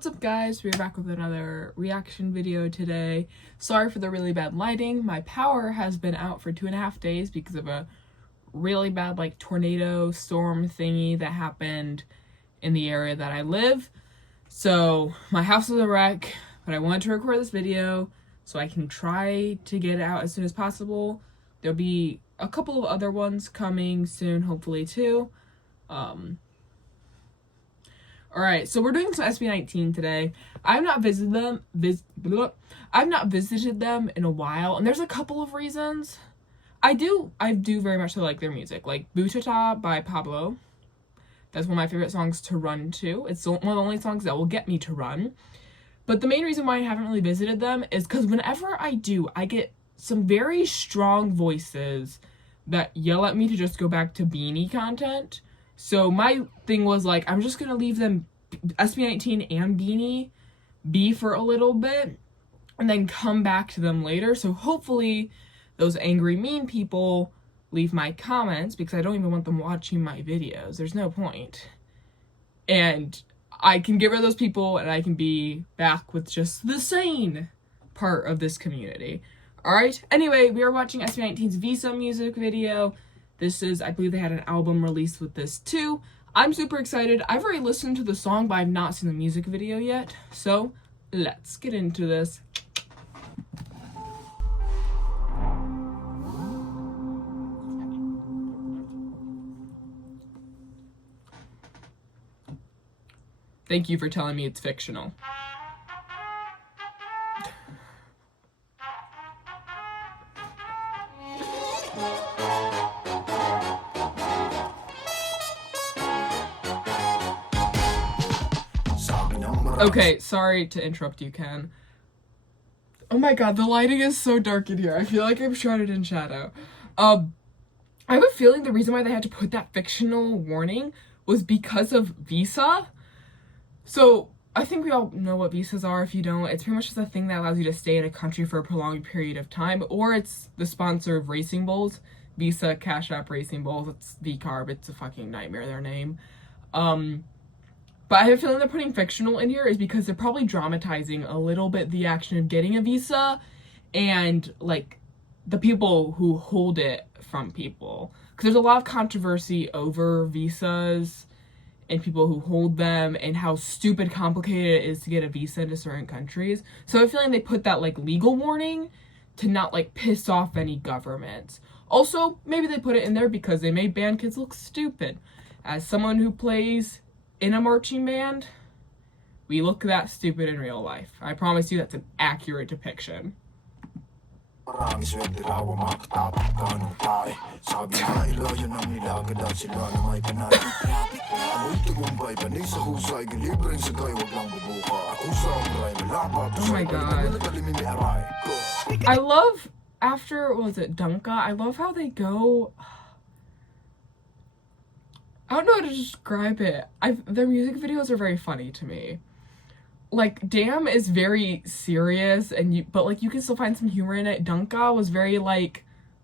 What's up guys, we're back with another reaction video today. Sorry for the really bad lighting. My power has been out for 2.5 days because of a really bad tornado storm thingy that happened in the area that I live. So my house is a wreck, but I wanted to record this video so I can try to get it out as soon as possible. There'll be a couple of other ones coming soon, hopefully too. Alright, so we're doing some SB19 today. I've not visited them in a while, and there's a couple of reasons. I do very much so like their music, like Butata by Pablo. That's one of my favorite songs to run to. It's one of the only songs that will get me to run. But the main reason why I haven't really visited them is because whenever I do, I get some very strong voices that yell at me to just go back to Beanie content. So my thing was I'm just gonna leave them SB19 and Beanie be for a little bit and then come back to them later. So hopefully those angry mean people leave my comments, because I don't even want them watching my videos. There's no point. And I can get rid of those people and I can be back with just the sane part of this community. Alright, anyway, we are watching SB19's Visa music video. This is, I believe they had an album released with this too. I'm super excited. I've already listened to the song, but I've not seen the music video yet. So, let's get into this. Thank you for telling me it's fictional. Okay, sorry to interrupt you, Ken. Oh my god, the lighting is so dark in here. I feel like I'm shrouded in shadow. I have a feeling the reason why they had to put that fictional warning was because of Visa. So, I think we all know what visas are. If you don't, it's pretty much just a thing that allows you to stay in a country for a prolonged period of time, or it's the sponsor of Racing Bulls. Visa, Cash App, Racing Bulls. It's VCarb. It's a fucking nightmare, their name. But I have a feeling they're putting fictional in here is because they're probably dramatizing a little bit the action of getting a visa and the people who hold it from people. Because there's a lot of controversy over visas and people who hold them and how stupid complicated it is to get a visa into certain countries. So I have a feeling they put that legal warning to not piss off any governments. Also, maybe they put it in there because they made band kids look stupid. As someone who plays in a marching band, we look that stupid in real life. I promise you that's an accurate depiction. Oh my god. I love, after, what was it, Dunka? I love how they go... I don't know how to describe it. Their music videos are very funny to me. Damn is very serious, but you can still find some humor in it. Dunka was very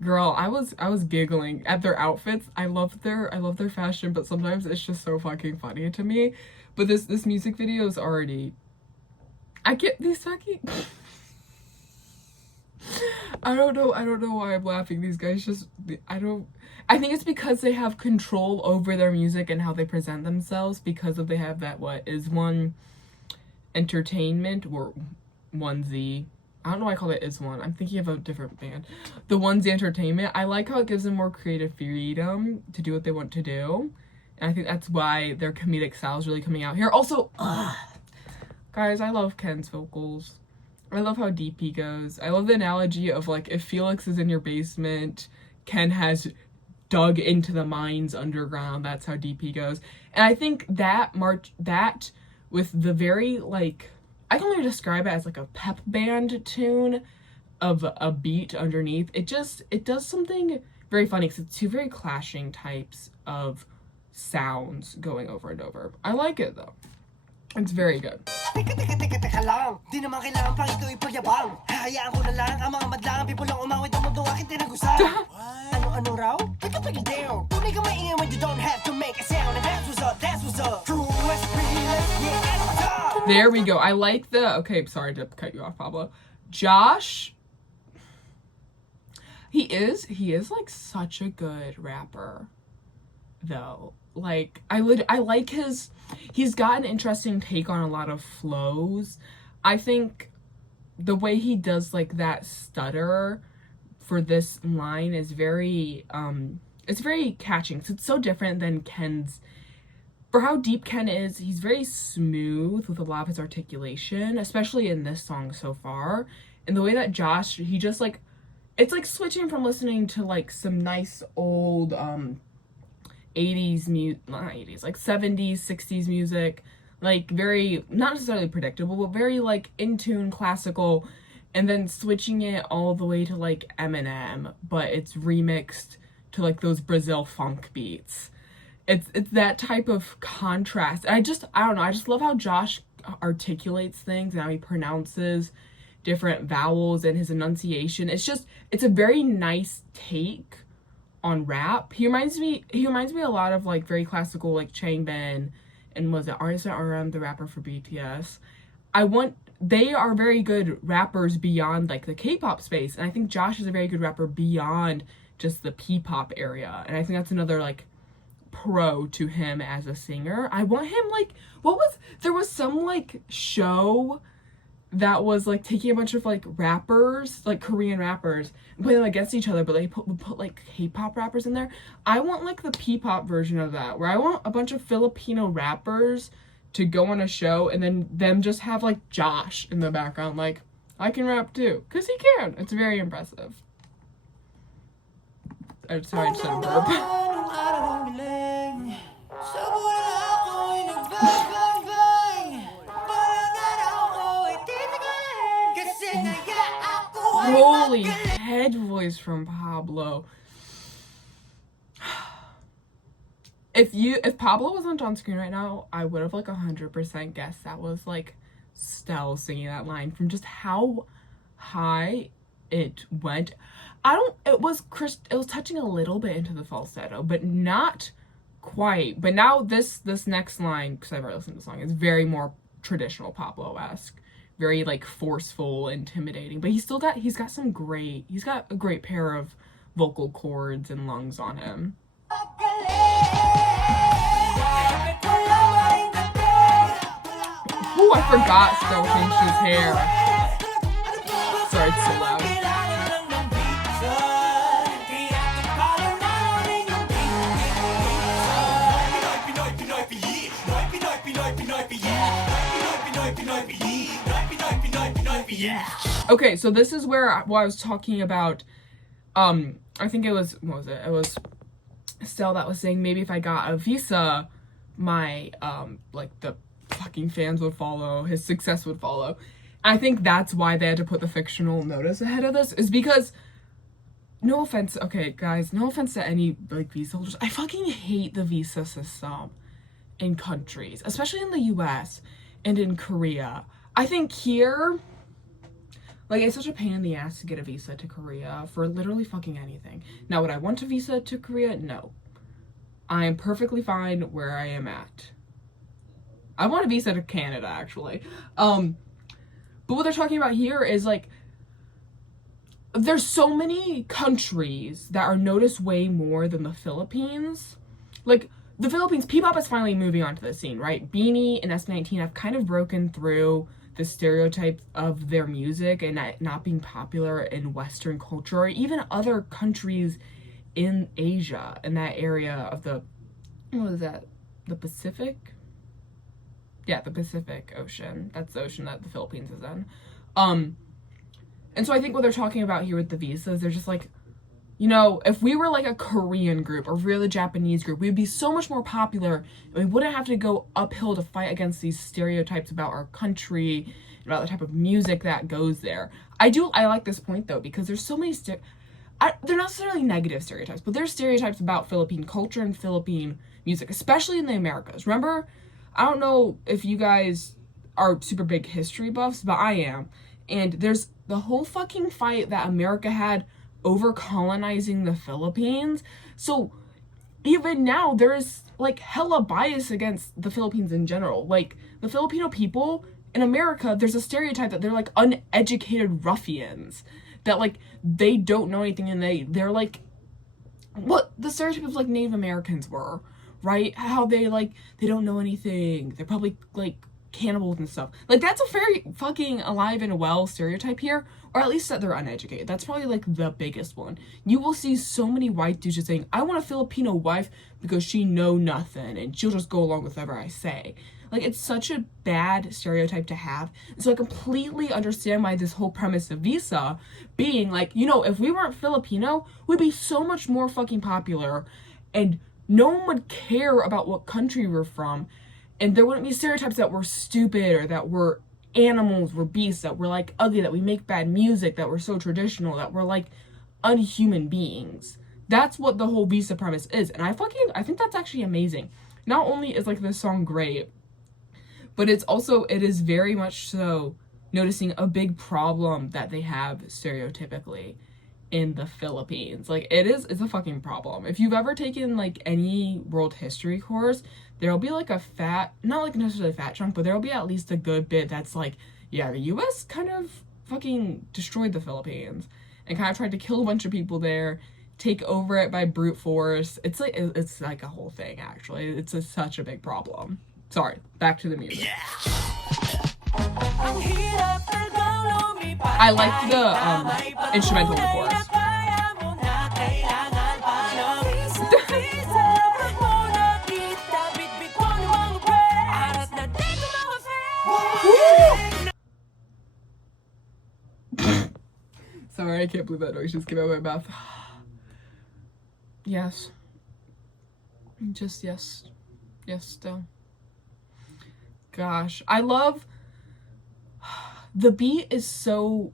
girl, I was giggling at their outfits. I love their fashion, but sometimes it's just so fucking funny to me. But this music video is already, I get these fucking I don't know why I'm laughing. These guys just, I think it's because they have control over their music and how they present themselves, because they have that, is one entertainment or onesie. I don't know why I call it is one. I'm thinking of a different band. The Onesie Entertainment. I like how it gives them more creative freedom to do what they want to do. And I think that's why their comedic style is really coming out here. Also, guys, I love Ken's vocals. I love how deep he goes. I love the analogy of if Felix is in your basement, Ken has dug into the mines underground. That's how deep he goes. And I think that with the very I can only describe it as a pep band tune of a beat underneath. It does something very funny because it's two very clashing types of sounds going over and over. I like it though. It's very good. Teka lang, di naman kailangan pang ito ipagyabang. Hahayaan ko na lang ang mga madlang bipulang umawit ang mundo aking tinagusan. Ano raw? Pagkapagil down. Tunay ka maingay when you don't have to make a sound. And that's what's up. True SB, let's get it up. There we go. I like the, okay, sorry to cut you off, Pablo. Josh, he is like such a good rapper, though. Like, I like he's got an interesting take on a lot of flows. I think the way he does like that stutter for this line is very it's very catching. So it's so different than Ken's. For how deep Ken is, he's very smooth with a lot of his articulation, especially in this song so far. And the way that Josh, he just like, it's like switching from listening to like some nice old 80s not 80s, like 70s, 60s music, like very, not necessarily predictable, but very like in tune, classical, and then switching it all the way to like Eminem, but it's remixed to like those Brazil funk beats. It's that type of contrast. I don't know, I just love how Josh articulates things and how he pronounces different vowels and his enunciation. It's a very nice take on rap. He reminds me a lot of like very classical like Changbin and was it Artist RM, the rapper for BTS. They are very good rappers beyond like the K-pop space, and I think Josh is a very good rapper beyond just the P-pop area, and I think that's another like pro to him as a singer. I want him like, there was some like show that was like taking a bunch of like rappers, like Korean rappers, and putting them against each other, but they put like K-pop rappers in there. I want like the P-pop version of that, where I want a bunch of Filipino rappers to go on a show and then them just have like Josh in the background, like, I can rap too, because he can. It's very impressive. Sorry, I just said a burp. Holy head voice from Pablo. If Pablo wasn't on screen right now, I would have like 100% guessed that was like Stell singing that line from just how high it went. It was touching a little bit into the falsetto, but not quite. But now this next line, because I've already listened to the song, is very more traditional Pablo-esque. Very like forceful, intimidating, but he's got a great pair of vocal cords and lungs on him. Ooh, I forgot Stell changed his hair. Sorry, it's so loud. Okay, so this is where I was talking about, I think it was, what was it? It was Stell that was saying maybe if I got a visa, my, like, the fucking fans would follow, his success would follow. I think that's why they had to put the fictional notice ahead of this, is because, no offense, okay, guys, no offense to any, like, visa holders, I fucking hate the visa system in countries, especially in the US and in Korea. I think here, like, it's such a pain in the ass to get a visa to Korea for literally fucking anything. Now, would I want a visa to Korea? No. I am perfectly fine where I am at. I want a visa to Canada, actually. But what they're talking about here is, like, there's so many countries that are noticed way more than the Philippines. Like, the Philippines, P-pop is finally moving onto the scene, right? BINI and SB19 have kind of broken through the stereotype of their music and not being popular in Western culture or even other countries in Asia, in that area of the, what is that? The Pacific? Yeah, the Pacific Ocean. That's the ocean that the Philippines is in. And so I think what they're talking about here with the visas, they're just like, you know, if we were like a Korean group or if we were the Japanese group, we'd be so much more popular and we wouldn't have to go uphill to fight against these stereotypes about our country, about the type of music that goes there. I like this point though, because there's so many they're not necessarily negative stereotypes, but there's stereotypes about Philippine culture and Philippine music, especially in the Americas. Remember, I don't know if you guys are super big history buffs, but I am. And there's the whole fucking fight that America had over colonizing the Philippines. So even now, there is like hella bias against the Philippines in general. Like, the Filipino people in America, there's a stereotype that they're like uneducated ruffians, that like they don't know anything, and they're like what the stereotype of like Native Americans were, right? How they don't know anything. They're probably like cannibals and stuff. Like, that's a very fucking alive and well stereotype here, or at least that they're uneducated. That's probably like the biggest one. You will see so many white dudes just saying, I want a Filipino wife because she know nothing and she'll just go along with whatever I say. Like, it's such a bad stereotype to have. So I completely understand why this whole premise of Visa being like, you know, if we weren't Filipino, we'd be so much more fucking popular, and no one would care about what country we're from, and there wouldn't be stereotypes that we're stupid, or that we're animals, we're beasts, that we're like ugly, that we make bad music, that we're so traditional, that we're like unhuman beings. That's what the whole Visa premise is, and I think that's actually amazing. Not only is like this song great, but it is very much so noticing a big problem that they have stereotypically in the Philippines. Like, it's a fucking problem. If you've ever taken like any world history course, there'll be like a not like necessarily a fat chunk, but there'll be at least a good bit that's like, yeah, the US kind of fucking destroyed the Philippines and kind of tried to kill a bunch of people there, take over it by brute force. It's like a whole thing, actually. It's such a big problem. Sorry, back to the music. Yeah. I like the instrumental in the chorus. Sorry, I can't believe that noise just came out of my mouth. Yes. Just yes. Yes, still. Gosh, I love the beat is so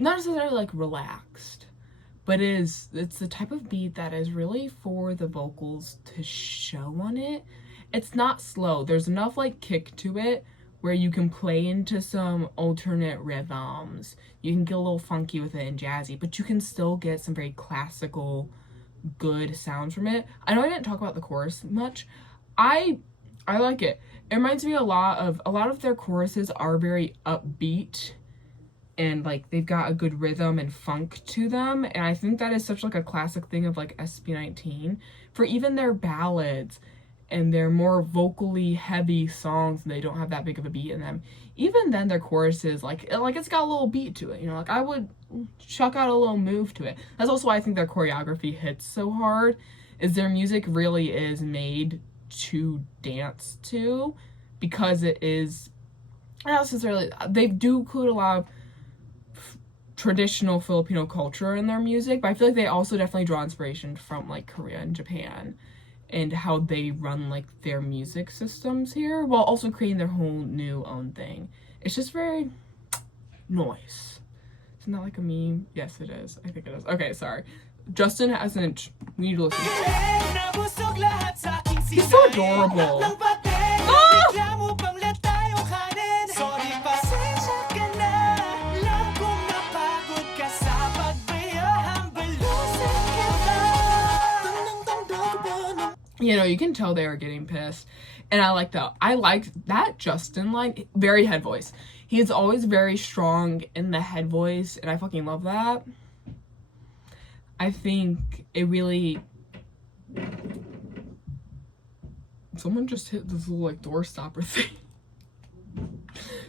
not necessarily like relaxed, but it's the type of beat that is really for the vocals to show on it. It's not slow. There's enough like kick to it where you can play into some alternate rhythms. You can get a little funky with it and jazzy, but you can still get some very classical good sounds from it. I know I didn't talk about the chorus much. I like it. It reminds me a lot of their choruses are very upbeat, and like they've got a good rhythm and funk to them, and I think that is such like a classic thing of like SB19 for even their ballads and their more vocally heavy songs. They don't have that big of a beat in them. Even then, their choruses like it's got a little beat to it, you know, like I would chuck out a little move to it. That's also why I think their choreography hits so hard, is their music really is made to dance to, because it is not necessarily, they do include a lot of traditional Filipino culture in their music, but I feel like they also definitely draw inspiration from like Korea and Japan and how they run like their music systems here, while also creating their whole new own thing. It's just very nice. Isn't that like a meme? Yes, it is. I think it is. Okay, sorry. Justin hasn't. We need to listen to it. He's so adorable. You know, you can tell they are getting pissed. And I like that Justin line. Very head voice. He is always very strong in the head voice, and I fucking love that. I think it really... Someone just hit this little like door stopper thing.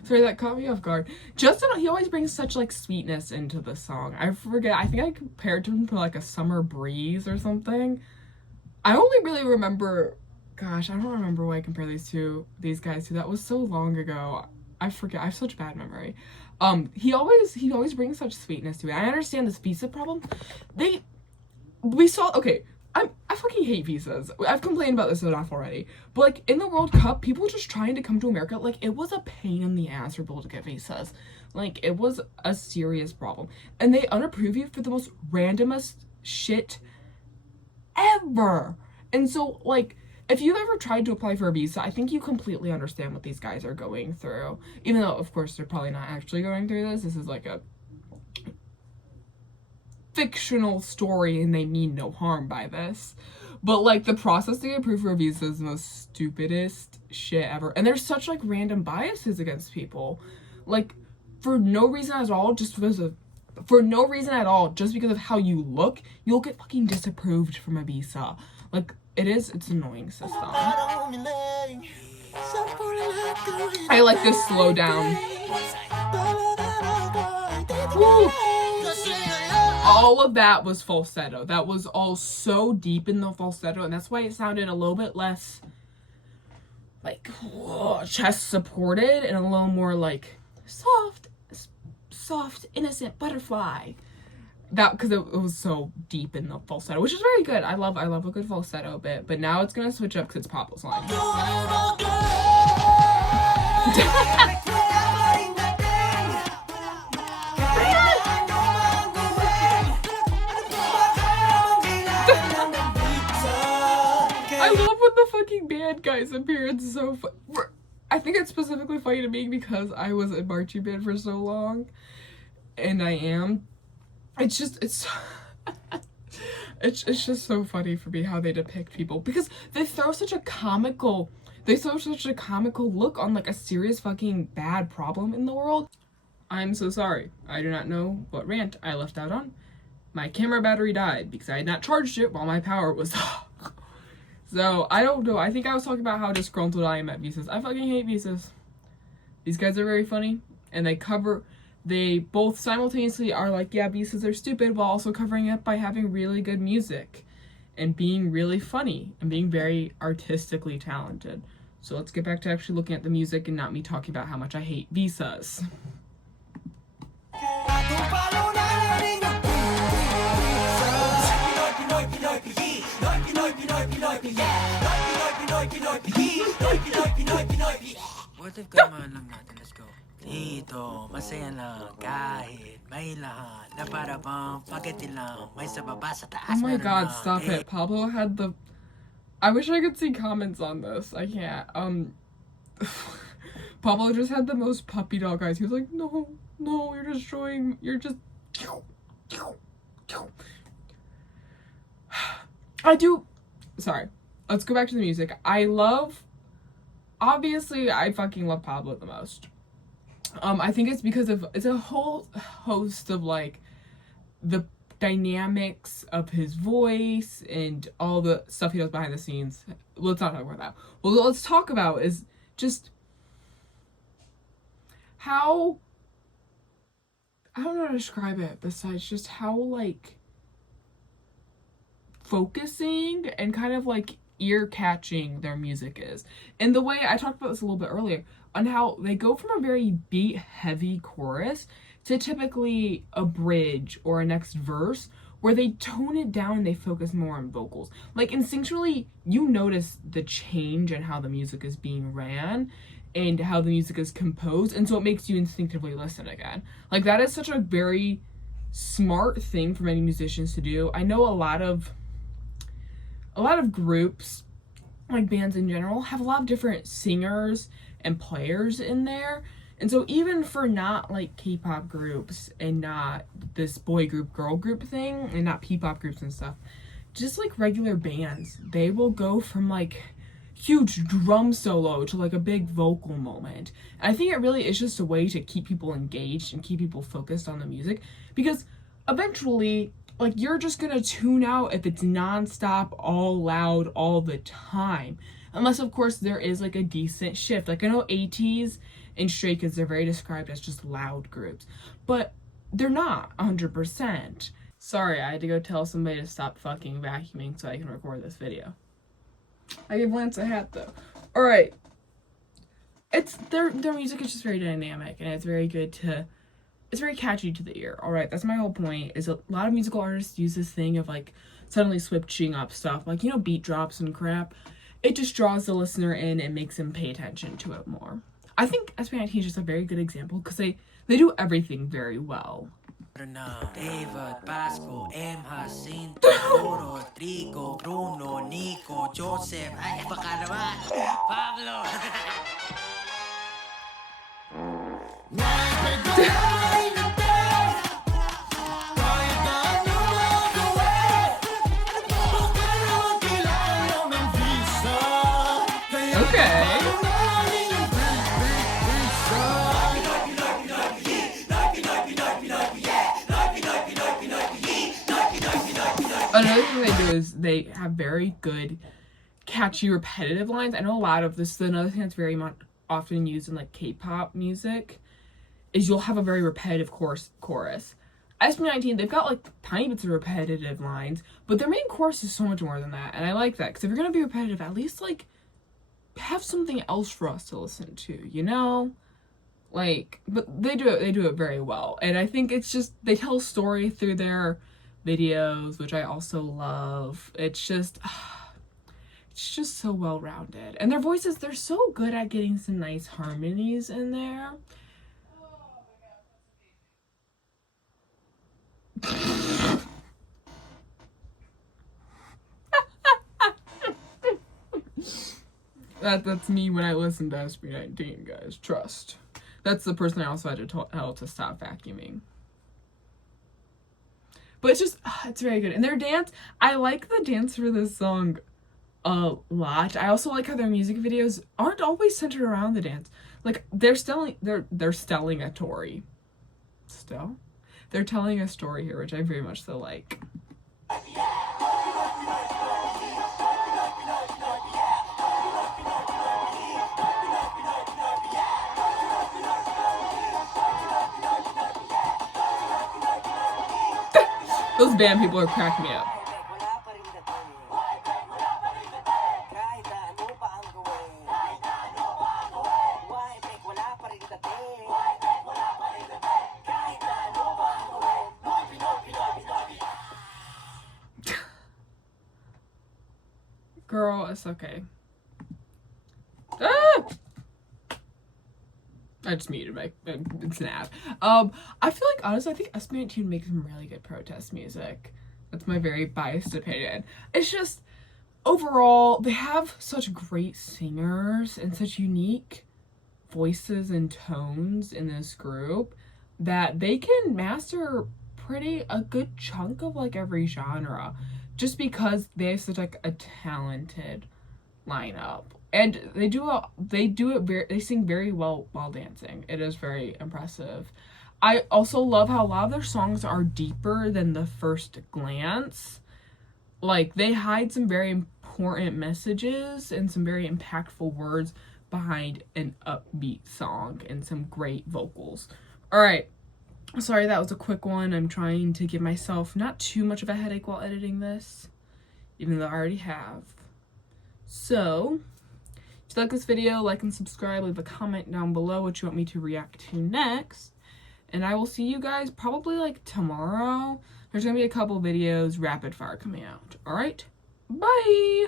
Sorry, that caught me off guard. Justin, he always brings such like sweetness into the song. I forget, I think I compared him to like a summer breeze or something. I only really remember, gosh, I don't remember why I compare these guys to. That was so long ago. I forget, I have such bad memory. He always brings such sweetness to it. I understand this visa problem. I fucking hate visas. I've complained about this enough already. But like in the World Cup, people just trying to come to America, like it was a pain in the ass for people to get visas. Like it was a serious problem. And they unapprove you for the most randomest shit ever. And so like if you've ever tried to apply for a visa, I think you completely understand what these guys are going through. Even though, of course, they're probably not actually going through this. This is like a fictional story and they mean no harm by this. But, like, the process to get approved for a visa is the most stupidest shit ever. And there's such, like, random biases against people. Like, for no reason at all, just because of how you look, you'll get fucking disapproved from a visa. Like, it's an annoying system. I like this slow down. Woo! All of that was falsetto. That was all so deep in the falsetto, and that's why it sounded a little bit less, like, chest supported, and a little more, like, soft, innocent butterfly. That, because it was so deep in the falsetto, which is very good. I love a good falsetto bit, but now it's gonna switch up because it's Pablo's line. I love when the fucking band guys appear. It's so fun. I think it's specifically funny to me because I was in marching band for so long, and I am. It's just so funny for me how they depict people, because they throw such a comical look on, like, a serious fucking bad problem in the world. I'm so sorry. I do not know what rant I left out on. My camera battery died because I had not charged it while my power was off. So, I don't know. I think I was talking about how disgruntled I am at visas. I fucking hate visas. These guys are very funny, and they both simultaneously are like, yeah, visas are stupid, while also covering it by having really good music and being really funny and being very artistically talented. So let's get back to actually looking at the music and not me talking about how much I hate visas. What if gawin lang natin? Let's go. Dito, masaya lang kahit may lahat na para bang pagati lang may sa baba sa taas. Oh my god, stop it. Pablo had the... I wish I could see comments on this. I can't. Pablo just had the most puppy dog eyes. He was like, no, you're just... Sorry. Let's go back to the music. Obviously, I fucking love Pablo the most. I think it's because it's a whole host of, like, the dynamics of his voice and all the stuff he does behind the scenes. Let's not talk about that. What let's talk about is just how, I don't know how to describe it besides just how, like, focusing and kind of, like, ear-catching their music is. And the way I talked about this a little bit earlier on how they go from a very beat-heavy chorus to typically a bridge or a next verse where they tone it down and they focus more on vocals. Like, instinctually, you notice the change in how the music is being ran and how the music is composed, and so it makes you instinctively listen again. Like, that is such a very smart thing for many musicians to do. I know a lot of groups, like bands in general, have a lot of different singers and players in there. And so even for not, like, K-pop groups and not this boy group, girl group thing, and not P-pop groups and stuff, just, like, regular bands, they will go from, like, huge drum solo to, like, a big vocal moment. And I think it really is just a way to keep people engaged and keep people focused on the music, because eventually, like, you're just gonna tune out if it's nonstop, all loud, all the time. Unless, of course, there is, like, a decent shift. Like, I know ATEEZ and Stray Kids are very described as just loud groups, but they're not 100%. Sorry, I had to go tell somebody to stop fucking vacuuming so I can record this video. I gave Lance a hat, though. Alright. Their music is just very dynamic, and it's very good to... It's very catchy to the ear. Alright, that's my whole point, is a lot of musical artists use this thing of, like, suddenly switching up stuff. Like, you know, beat drops and crap. It just draws the listener in and makes them pay attention to it more. I think SB19 is just a very good example because they do everything very well. David, Pasco, M. Jacinto, Doro, Trigo, Bruno, Nico, Joseph, ay baka naman, Pablo. Okay. Another thing they do is they have very good, catchy, repetitive lines. I know a lot of this is another thing that's very often used in like K-pop music, is you'll have a very repetitive chorus. SB19, they've got like tiny bits of repetitive lines, but their main chorus is so much more than that, and I like that, because if you're gonna be repetitive, at least like have something else for us to listen to, you know? Like, but they do it very well, and I think it's just, they tell a story through their videos, which I also love. It's just so well-rounded, and their voices, they're so good at getting some nice harmonies in there. That's me when I listen to SB19, guys. Trust. That's the person I also had to tell to stop vacuuming. But it's just, it's very good. And their dance, I like the dance for this song a lot. I also like how their music videos aren't always centered around the dance. Like, they're telling a story. Still? They're telling a story here, which I very much so like. Those band people are cracking me up. Girl, it's okay. Ah! I just muted my snap. I feel like, honestly, I think SB19 makes some really good protest music. That's my very biased opinion. It's just, overall, they have such great singers and such unique voices and tones in this group that they can master a good chunk of like every genre, just because they have such like a talented lineup. And they sing very well while dancing. It is very impressive. I also love how a lot of their songs are deeper than the first glance. Like, they hide some very important messages and some very impactful words behind an upbeat song and some great vocals. Alright, sorry that was a quick one. I'm trying to give myself not too much of a headache while editing this, even though I already have. So, if you like this video, like and subscribe, leave a comment down below what you want me to react to next. And I will see you guys probably like tomorrow. There's gonna be a couple videos rapid fire coming out. Alright, bye!